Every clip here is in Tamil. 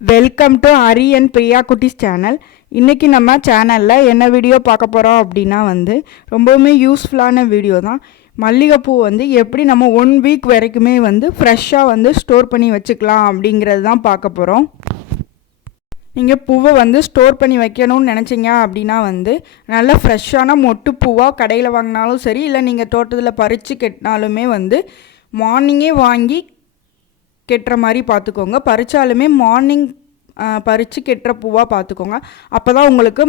Welcome to Hari and Priya குட்டிஸ் சேனல். இன்றைக்கி நம்ம சேனலில் என்ன வீடியோ பார்க்க போகிறோம் அப்படின்னா ரொம்பவுமே யூஸ்ஃபுல்லான வீடியோ தான். மல்லிகைப்பூ எப்படி நம்ம 1 வீக் வரைக்குமே ஃப்ரெஷ்ஷாக ஸ்டோர் பண்ணி வச்சுக்கலாம் அப்படிங்கிறது தான் பார்க்க போகிறோம். நீங்கள் பூவை ஸ்டோர் பண்ணி வைக்கணும்னு நினச்சிங்க அப்படின்னா நல்ல ஃப்ரெஷ்ஷான மொட்டு பூவாக கடையில் வாங்கினாலும் சரி, இல்லை நீங்கள் தோட்டத்தில் பறித்து கட்டினாலுமே மார்னிங்கே வாங்கி கெட்டுற மாதிரி பார்த்துக்கோங்க. பறித்தாலுமே மார்னிங் பறித்து கெட்டுற பூவாக பார்த்துக்கோங்க. அப்போ தான் உங்களுக்கு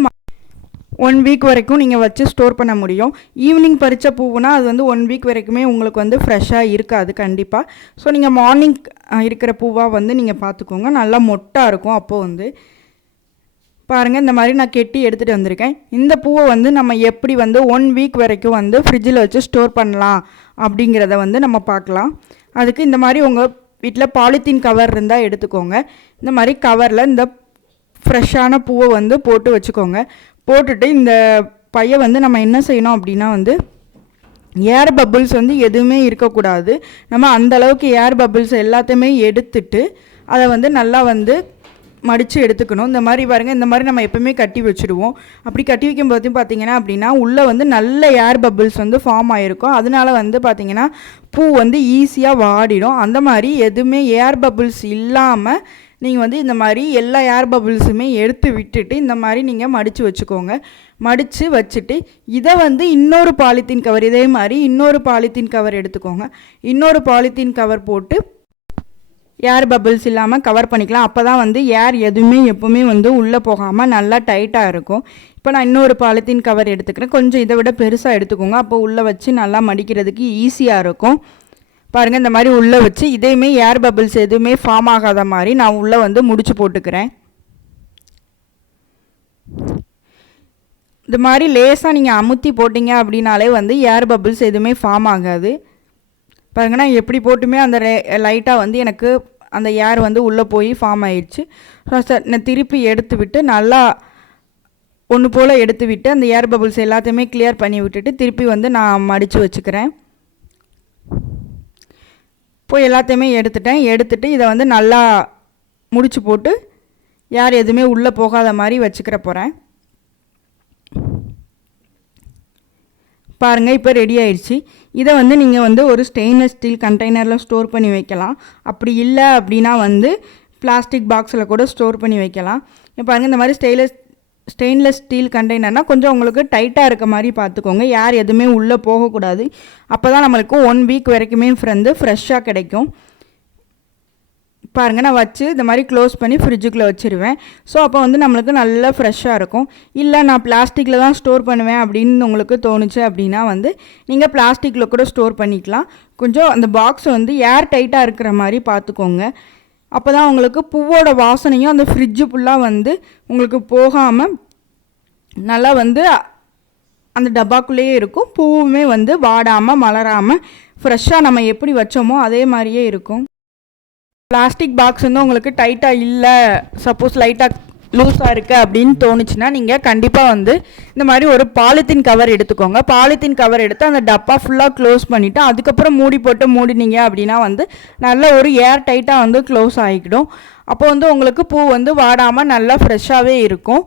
1 வீக் வரைக்கும் நீங்கள் வச்சு ஸ்டோர் பண்ண முடியும். ஈவினிங் பறித்த பூவுனா அது 1 வீக் வரைக்குமே உங்களுக்கு ஃப்ரெஷ்ஷாக இருக்காது கண்டிப்பாக. ஸோ நீங்கள் மார்னிங் இருக்கிற பூவாக நீங்கள் பார்த்துக்கோங்க. நல்லா மொட்டாக இருக்கும். அப்போது பாருங்கள், இந்த மாதிரி நான் கெட்டி எடுத்துகிட்டு வந்திருக்கேன். இந்த பூவை நம்ம எப்படி 1 வீக் வரைக்கும் ஃப்ரிட்ஜில் வச்சு ஸ்டோர் பண்ணலாம் அப்படிங்கிறத நம்ம பார்க்கலாம். அதுக்கு இந்த மாதிரி உங்கள் வீட்டில் பாலித்தீன் கவர் இருந்தால் எடுத்துக்கோங்க. இந்த மாதிரி கவரில் இந்த ஃப்ரெஷ்ஷான பூவை போட்டு வச்சுக்கோங்க. போட்டுட்டு இந்த பையை நம்ம என்ன செய்யணும் அப்படின்னா ஏர் பபிள்ஸ் எதுவுமே இருக்கக்கூடாது. நம்ம அந்தளவுக்கு ஏர் பபிள்ஸ் எல்லாத்தையுமே எடுத்துட்டு அதை நல்லா மடித்து எடுத்துக்கணும். இந்த மாதிரி பாருங்கள், இந்த மாதிரி நம்ம எப்போவுமே கட்டி வச்சுடுவோம். அப்படி கட்டி வைக்கும்போது பார்த்திங்கன்னா அப்படின்னா உள்ளே நல்ல ஏர் பபிள்ஸ் ஃபார்ம் ஆகிருக்கும். அதனால பார்த்திங்கன்னா பூ ஈஸியாக வாடிடும். அந்த மாதிரி எதுவுமே ஏர் பபிள்ஸ் இல்லாமல் நீங்கள் இந்த மாதிரி எல்லா ஏர் பபிள்ஸுமே எடுத்து விட்டுட்டு இந்த மாதிரி நீங்கள் மடித்து வச்சுக்கோங்க. மடித்து வச்சுட்டு இதை இன்னொரு பாலித்தீன் கவர், இதே மாதிரி இன்னொரு பாலித்தீன் கவர் எடுத்துக்கோங்க. இன்னொரு பாலித்தீன் கவர் போட்டு ஏர் பபிள்ஸ் இல்லாமல் கவர் பண்ணிக்கலாம். அப்போ தான் ஏர் எதுவுமே எப்போவுமே உள்ளே போகாமல் நல்லா டைட்டாக இருக்கும். இப்போ நான் இன்னொரு பாலித்தீன் கவர் எடுத்துக்கிறேன். கொஞ்சம் இதை விட பெருசாக எடுத்துக்கோங்க. அப்போ உள்ளே வச்சு நல்லா மடிக்கிறதுக்கு ஈஸியாக இருக்கும். பாருங்கள், இந்த மாதிரி உள்ளே வச்சு இதையுமே ஏர் பபிள்ஸ் எதுவுமே ஃபார்ம் ஆகாத மாதிரி நான் உள்ளே முடிச்சு போட்டுக்கிறேன். இந்த மாதிரி லேசாக நீங்கள் அமுத்தி போட்டிங்க அப்படின்னாலே ஏர் பபிள்ஸ் எதுவுமே ஃபார்ம் ஆகாது. பாருங்கள், நான் எப்படி போட்டுமே அந்த லைட்டாக எனக்கு அந்த ஏர் உள்ளே போய் ஃபார்ம் ஆயிடுச்சு. நான் திருப்பி எடுத்து விட்டு நல்லா ஒன்று போல் எடுத்து விட்டு அந்த ஏர் பபிள்ஸ் எல்லாத்தையுமே கிளியர் பண்ணி விட்டுட்டு திருப்பி நான் மடித்து வச்சுக்கிறேன். போய் எல்லாத்தையுமே எடுத்துட்டு இதை நல்லா முடிச்சு போட்டு ஏர் எதுவுமே உள்ளே போகாத மாதிரி வச்சுக்கிற போகிறேன். பாருங்கள், இப்போ ரெடி ஆயிடுச்சு. இதை நீங்கள் ஒரு ஸ்டெயின்லெஸ் ஸ்டீல் கண்டெய்னரில் ஸ்டோர் பண்ணி வைக்கலாம். அப்படி இல்லை அப்படின்னா பிளாஸ்டிக் பாக்ஸில் கூட ஸ்டோர் பண்ணி வைக்கலாம். இப்போ பாருங்கள், இந்த மாதிரி ஸ்டெயின்லெஸ் ஸ்டீல் கண்டெய்னர்னால் கொஞ்சம் உங்களுக்கு டைட்டாக இருக்க மாதிரி பார்த்துக்கோங்க. யார் எதுவுமே உள்ளே போகக்கூடாது. அப்போ தான் நம்மளுக்கு 1 வீக் வரைக்குமே ஃப்ரெஷ்ஷாக கிடைக்கும். பாருங்கள், நான் வச்சு இந்த மாதிரி க்ளோஸ் பண்ணி ஃப்ரிட்ஜுக்குள்ளே வச்சுருவேன். ஸோ அப்போ நம்மளுக்கு நல்லா ஃப்ரெஷ்ஷாக இருக்கும். இல்லை நான் பிளாஸ்டிக்கில் தான் ஸ்டோர் பண்ணுவேன் அப்படின்னு உங்களுக்கு தோணுச்சு அப்படின்னா நீங்கள் பிளாஸ்டிக்கில் கூட ஸ்டோர் பண்ணிக்கலாம். கொஞ்சம் அந்த பாக்ஸ் ஏர் டைட்டாக இருக்கிற மாதிரி பார்த்துக்கோங்க. அப்போ தான் உங்களுக்கு பூவோட வாசனையும் அந்த ஃப்ரிட்ஜு ஃபுல்லாக உங்களுக்கு போகாமல் நல்லா அந்த டப்பாக்குள்ளேயே இருக்கும். பூவுமே வாடாமல் மலராமல் ஃப்ரெஷ்ஷாக நம்ம எப்படி வச்சோமோ அதே மாதிரியே இருக்கும். பிளாஸ்டிக் பாக்ஸ் உங்களுக்கு டைட்டாக இல்லை, சப்போஸ் லைட்டாக லூஸாக இருக்குது அப்படின்னு தோணுச்சுன்னா நீங்கள் கண்டிப்பாக இந்த மாதிரி ஒரு பாலித்தீன் கவர் எடுத்துக்கோங்க. பாலித்தீன் கவர் எடுத்து அந்த டப்பா ஃபுல்லாக க்ளோஸ் பண்ணிவிட்டு அதுக்கப்புறம் மூடி போட்டு மூடினீங்க அப்படின்னா நல்ல ஒரு ஏர் டைட்டாக க்ளோஸ் ஆகிக்கிடும். அப்போ உங்களுக்கு பூ வாடாமல் நல்லா ஃப்ரெஷ்ஷாகவே இருக்கும்.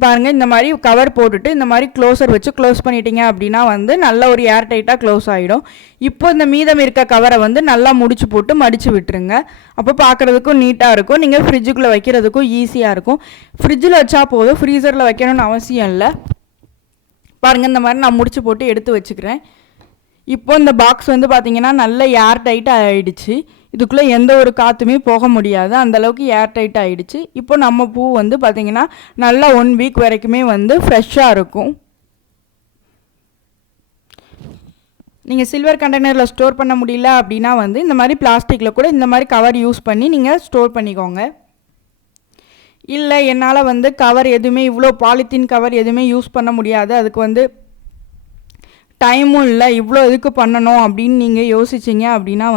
பாருங்கள், இந்த மாதிரி கவர் போட்டுட்டு இந்த மாதிரி க்ளோஸர் வச்சு க்ளோஸ் பண்ணிட்டீங்க அப்படின்னா நல்ல ஒரு ஏர் டைட்டாக க்ளோஸ் ஆகிடும். இப்போ இந்த மீதம் இருக்க கவரை நல்லா முடிச்சு போட்டு மடித்து விட்டுருங்க. அப்போ பார்க்குறதுக்கும் நீட்டாக இருக்கும். நீங்கள் ஃப்ரிட்ஜுக்குள்ளே வைக்கிறதுக்கும் ஈஸியாக இருக்கும். ஃப்ரிட்ஜில் வச்சா போதும், ஃப்ரீசரில் வைக்கணும்னு அவசியம் இல்லை. பாருங்கள், இந்த மாதிரி நான் முடிச்சு போட்டு எடுத்து வச்சுக்கிறேன். இப்போ இந்த பாக்ஸ் பார்த்திங்கன்னா நல்ல ஏர் டைட்டாக ஆகிடுச்சு. இதுக்குள்ளே எந்த ஒரு காற்றுமே போக முடியாது, அந்தளவுக்கு ஏர் டைட் ஆகிடுச்சு. இப்போ நம்ம பூ பார்த்திங்கன்னா நல்லா 1 வீக் வரைக்குமே ஃப்ரெஷ்ஷாக இருக்கும். நீங்கள் சில்வர் கண்டெய்னரில் ஸ்டோர் பண்ண முடியல அப்படின்னா இந்த மாதிரி பிளாஸ்டிக்கில் கூட இந்த மாதிரி கவர் யூஸ் பண்ணி நீங்கள் ஸ்டோர் பண்ணிக்கோங்க. இல்லை என்னால் கவர் எதுவுமே இவ்வளோ பாலித்தீன் கவர் எதுவுமே யூஸ் பண்ண முடியாது, அதுக்கு டைமும் இல்லை, இவ்வளோ இதுக்கு பண்ணணும் அப்படின்னு நீங்கள் யோசிச்சிங்க அப்படின்னா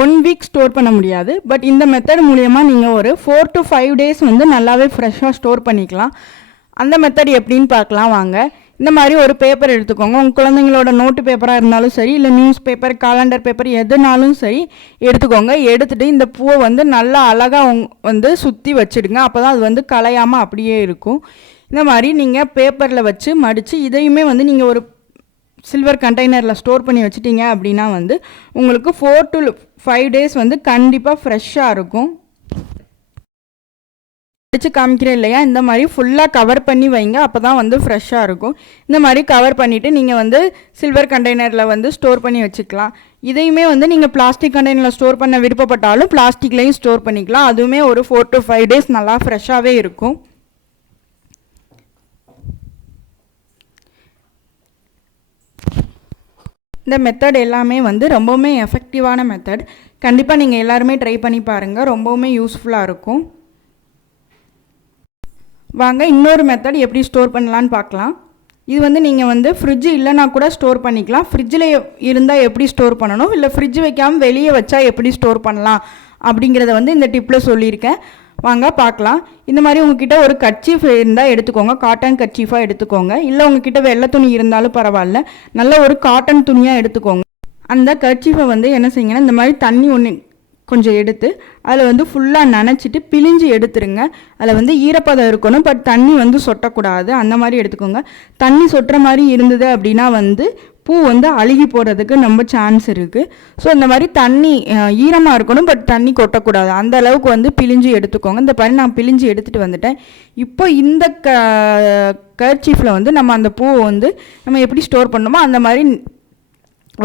1 வீக் ஸ்டோர் பண்ண முடியாது. பட் இந்த மெத்தட் மூலமா நீங்கள் ஒரு 4 to 5 days நல்லாவே ஃப்ரெஷ்ஷாக ஸ்டோர் பண்ணிக்கலாம். அந்த மெத்தட் எப்படின்னு பார்க்கலாம் வாங்க. இந்த மாதிரி ஒரு பேப்பர் எடுத்துக்கோங்க. உங்கள் குழந்தைங்களோட நோட்டு பேப்பராக இருந்தாலும் சரி, இல்லை நியூஸ் பேப்பர், காலண்டர் பேப்பர் எதுனாலும் சரி எடுத்துக்கோங்க. எடுத்துகிட்டு இந்த பூவை வந்து நல்லா அழகாக வந்து சுற்றி வச்சுடுங்க. அப்போ தான் அது வந்து கலையாமல் அப்படியே இருக்கும். இந்த மாதிரி நீங்கள் பேப்பரில் வச்சு மடித்து இதையுமே வந்து நீங்கள் ஒரு சில்வர் கண்டெய்னரில் ஸ்டோர் பண்ணி வச்சுட்டீங்க அப்படின்னா வந்து உங்களுக்கு 4 to 5 days வந்து கண்டிப்பாக ஃப்ரெஷ்ஷாக இருக்கும். வச்சு காமிக்கிறேன் இல்லையா, இந்த மாதிரி ஃபுல்லாக கவர் பண்ணி வைங்க. அப்போ தான் வந்து ஃப்ரெஷ்ஷாக இருக்கும். இந்த மாதிரி கவர் பண்ணிவிட்டு நீங்கள் வந்து சில்வர் கண்டெய்னரில் வந்து ஸ்டோர் பண்ணி வச்சுக்கலாம். இதையுமே வந்து நீங்கள் பிளாஸ்டிக் கண்டெய்னரில் ஸ்டோர் பண்ண விருப்பப்பட்டாலும் பிளாஸ்டிக்லேயும் ஸ்டோர் பண்ணிக்கலாம். அதுவுமே ஒரு 4 to 5 days நல்லா ஃப்ரெஷ்ஷாகவே இருக்கும். இந்த மெத்தட் எல்லாமே வந்து ரொம்பவுமே எஃபெக்டிவான மெத்தட். கண்டிப்பாக நீங்கள் எல்லாருமே ட்ரை பண்ணி பாருங்கள். ரொம்பவுமே யூஸ்ஃபுல்லாக இருக்கும். வாங்க இன்னொரு மெத்தட் எப்படி ஸ்டோர் பண்ணலான்னு பார்க்கலாம். இது வந்து நீங்கள் வந்து ஃப்ரிட்ஜ் இல்லைனா கூட ஸ்டோர் பண்ணிக்கலாம். ஃப்ரிட்ஜில் இருந்தால் எப்படி ஸ்டோர் பண்ணணும், இல்லை ஃப்ரிட்ஜ் வைக்காமல் வெளியே வச்சா எப்படி ஸ்டோர் பண்ணலாம் அப்படிங்கிறத வந்து இந்த டிப்பில் சொல்லியிருக்கேன். வாங்க பார்க்கலாம். இந்த மாதிரி உங்ககிட்ட ஒரு கர்ச்சீஃப் இருந்தால் எடுத்துக்கோங்க. காட்டன் கர்ச்சீஃபாக எடுத்துக்கோங்க. இல்லை உங்ககிட்ட வெள்ளை துணி இருந்தாலும் பரவாயில்ல, நல்ல ஒரு காட்டன் துணியாக எடுத்துக்கோங்க. அந்த கர்ச்சீஃபை வந்து என்ன செய்யுங்கன்னா, இந்த மாதிரி தண்ணி ஒன்று கொஞ்சம் எடுத்து அதில் வந்து ஃபுல்லாக நனைச்சிட்டு பிழிஞ்சு எடுத்துருங்க. அதில் வந்து ஈரப்பதம் இருக்கணும், பட் தண்ணி வந்து சொட்டக்கூடாது. அந்த மாதிரி எடுத்துக்கோங்க. தண்ணி சொட்டுற மாதிரி இருந்தது அப்படின்னா வந்து பூ வந்து அழுகி போகிறதுக்கு ரொம்ப சான்ஸ் இருக்குது. ஸோ இந்த மாதிரி தண்ணி ஈரமாக இருக்கணும், பட் தண்ணி கொட்டக்கூடாது. அந்த அளவுக்கு வந்து பிழிஞ்சு எடுத்துக்கோங்க. இந்த மாதிரி நான் பிழிஞ்சு எடுத்துகிட்டு வந்துட்டேன். இப்போ இந்த கர்ச்சீஃபில் வந்து நம்ம அந்த பூவை வந்து நம்ம எப்படி ஸ்டோர் பண்ணணுமோ அந்த மாதிரி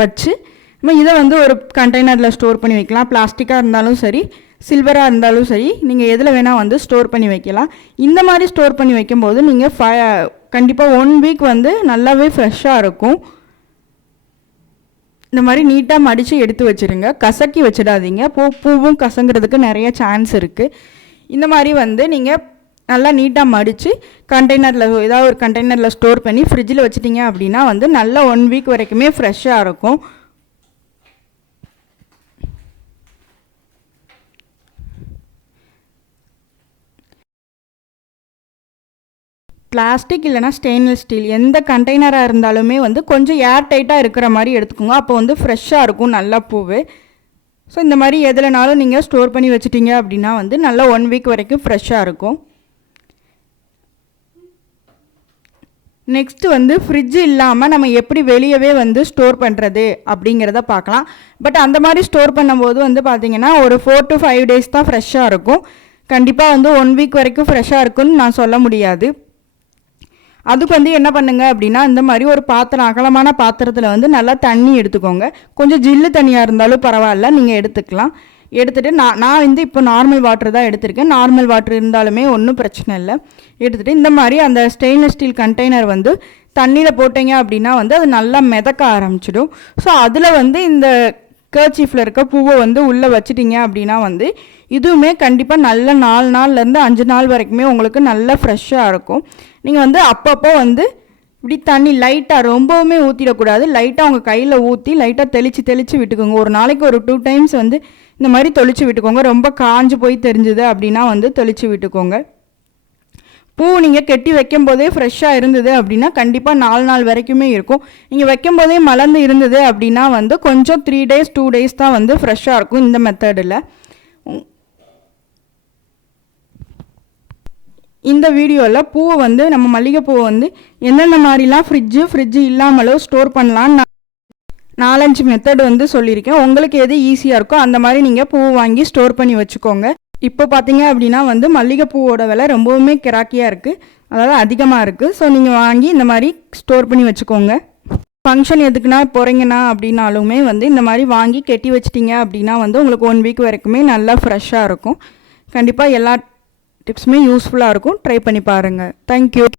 வச்சு நம்ம இதை வந்து ஒரு கண்டெய்னரில் ஸ்டோர் பண்ணி வைக்கலாம். பிளாஸ்டிக்காக இருந்தாலும் சரி, சில்வராக இருந்தாலும் சரி, நீங்கள் எதில் வேணால் வந்து ஸ்டோர் பண்ணி வைக்கலாம். இந்த மாதிரி ஸ்டோர் பண்ணி வைக்கும்போது நீங்கள் கண்டிப்பாக 1 week வந்து நல்லாவே ஃப்ரெஷ்ஷாக இருக்கும். இந்த மாதிரி நீட்டாக மடித்து எடுத்து வச்சுருங்க. கசக்கி வச்சிடாதீங்க. பூவும் கசங்கிறதுக்கு நிறைய சான்ஸ் இருக்குது. இந்த மாதிரி வந்து நீங்கள் நல்லா நீட்டாக மடித்து கண்டெய்னரில் ஏதாவது ஒரு கண்டெய்னரில் ஸ்டோர் பண்ணி ஃப்ரிட்ஜில் வச்சுட்டிங்க அப்படின்னா வந்து நல்லா 1 week வரைக்குமே ஃப்ரெஷ்ஷாக இருக்கும். பிளாஸ்டிக் இல்லைனா ஸ்டெயின்லெஸ் ஸ்டீல் எந்த கண்டெய்னராக இருந்தாலுமே வந்து கொஞ்சம் ஏர் டைட்டாக இருக்கிற மாதிரி எடுத்துக்கோங்க. அப்போ வந்து ஃப்ரெஷ்ஷாக இருக்கும் நல்லா பூவு. ஸோ இந்த மாதிரி எதுலனாலும் நீங்கள் ஸ்டோர் பண்ணி வச்சுட்டிங்க அப்படின்னா வந்து நல்லா 1 week வரைக்கும் ஃப்ரெஷ்ஷாக இருக்கும். நெக்ஸ்ட்டு வந்து ஃப்ரிட்ஜ் இல்லாமல் நம்ம எப்படி வெளியவே வந்து ஸ்டோர் பண்ணுறது அப்படிங்கிறத பார்க்கலாம். பட் அந்த மாதிரி ஸ்டோர் பண்ணும்போது வந்து பார்த்திங்கன்னா ஒரு 4 to 5 days தான் ஃப்ரெஷ்ஷாக இருக்கும். கண்டிப்பாக வந்து 1 week வரைக்கும் ஃப்ரெஷ்ஷாக இருக்குன்னு நான் சொல்ல முடியாது. அதுக்கு வந்து என்ன பண்ணுங்க அப்படின்னா, இந்த மாதிரி ஒரு பாத்திரம், அகலமான பாத்திரத்தில் வந்து நல்லா தண்ணி எடுத்துக்கோங்க. கொஞ்சம் ஜில்லு தண்ணியாக இருந்தாலும் பரவாயில்ல, நீங்கள் எடுத்துக்கலாம். எடுத்துகிட்டு நான் வந்து இப்போ நார்மல் வாட்டர் தான் எடுத்திருக்கேன். நார்மல் வாட்டர் இருந்தாலுமே ஒன்றும் பிரச்சனை இல்லை. எடுத்துகிட்டு இந்த மாதிரி அந்த ஸ்டெயின்லெஸ் ஸ்டீல் கண்டெய்னர் வந்து தண்ணியில் போட்டிங்க அப்படின்னா வந்து அது நல்லா மிதக்க ஆரம்பிச்சிடும். ஸோ அதில் வந்து இந்த கர்ச்சீஃபில் இருக்க பூவை வந்து உள்ளே வச்சிட்டிங்க அப்படின்னா வந்து இதுவுமே கண்டிப்பாக நல்ல 4 நாள்லேருந்து 5 நாள் வரைக்குமே உங்களுக்கு நல்லா ஃப்ரெஷ்ஷாக இருக்கும். நீங்கள் வந்து அப்பப்போ வந்து இப்படி தண்ணி லைட்டாக ரொம்பவுமே ஊற்றிடக்கூடாது. லைட்டாக உங்கள் கையில் ஊற்றி லைட்டாக தெளித்து விட்டுக்கோங்க. ஒரு நாளைக்கு ஒரு 2 times வந்து இந்த மாதிரி தெளித்து விட்டுக்கோங்க. ரொம்ப காஞ்சு போய் தெரிஞ்சுது அப்படின்னா வந்து தெளித்து விட்டுக்கோங்க. பூ நீங்கள் கெட்டி வைக்கும் போதே ஃப்ரெஷ்ஷாக இருந்தது அப்படின்னா கண்டிப்பாக 4 நாள் வரைக்குமே இருக்கும். நீங்கள் வைக்கும் போதே மலர்ந்து இருந்தது அப்படின்னா வந்து கொஞ்சம் 3 days 2 days தான் வந்து ஃப்ரெஷ்ஷாக இருக்கும் இந்த மெத்தடில். இந்த வீடியோவில் பூவை வந்து நம்ம மல்லிகைப்பூவை வந்து என்னென்ன மாதிரிலாம் ஃப்ரிட்ஜு இல்லாமலோ ஸ்டோர் பண்ணலான்னு 4-5 மெத்தட் வந்து சொல்லியிருக்கேன். உங்களுக்கு எது ஈஸியாக இருக்கோ அந்த மாதிரி நீங்கள் பூ வாங்கி ஸ்டோர் பண்ணி வச்சுக்கோங்க. இப்போ பார்த்தீங்க அப்படின்னா வந்து மல்லிகைப்பூவோட விலை ரொம்பவுமே கிராக்கியாக இருக்குது, அதாவது அதிகமாக இருக்குது. ஸோ நீங்கள் வாங்கி இந்த மாதிரி ஸ்டோர் பண்ணி வச்சுக்கோங்க. ஃபங்க்ஷன் எதுக்குன்னா போகிறீங்கன்னா அப்படின்னாலுமே வந்து இந்த மாதிரி வாங்கி கெட்டி வச்சிட்டிங்க அப்படின்னா வந்து உங்களுக்கு 1 week வரைக்குமே நல்லா ஃப்ரெஷ்ஷாக இருக்கும். கண்டிப்பாக எல்லா டிப்ஸுமே யூஸ்ஃபுல்லாக இருக்கும். ட்ரை பண்ணி பாருங்கள். தேங்க்யூ.